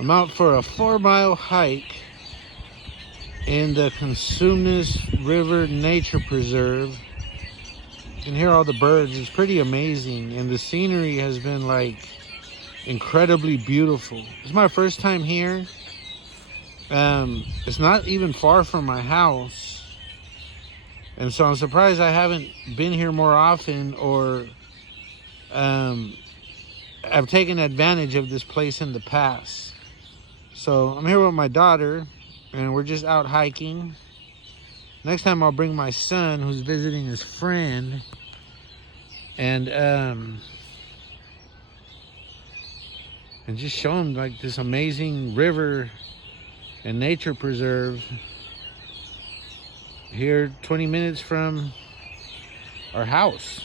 I'm out for a 4-mile hike in the Cosumnes River Nature Preserve. You can hear all the birds. It's pretty amazing, and the scenery has been like incredibly beautiful. It's my first time here. It's not even far from my house, and so I'm surprised I haven't been here more often, or I've taken advantage of this place in the past. So I'm here with my daughter, and we're just out hiking. Next time I'll bring my son, who's visiting his friend, and just show him like this amazing river and nature preserve here 20 minutes from our house.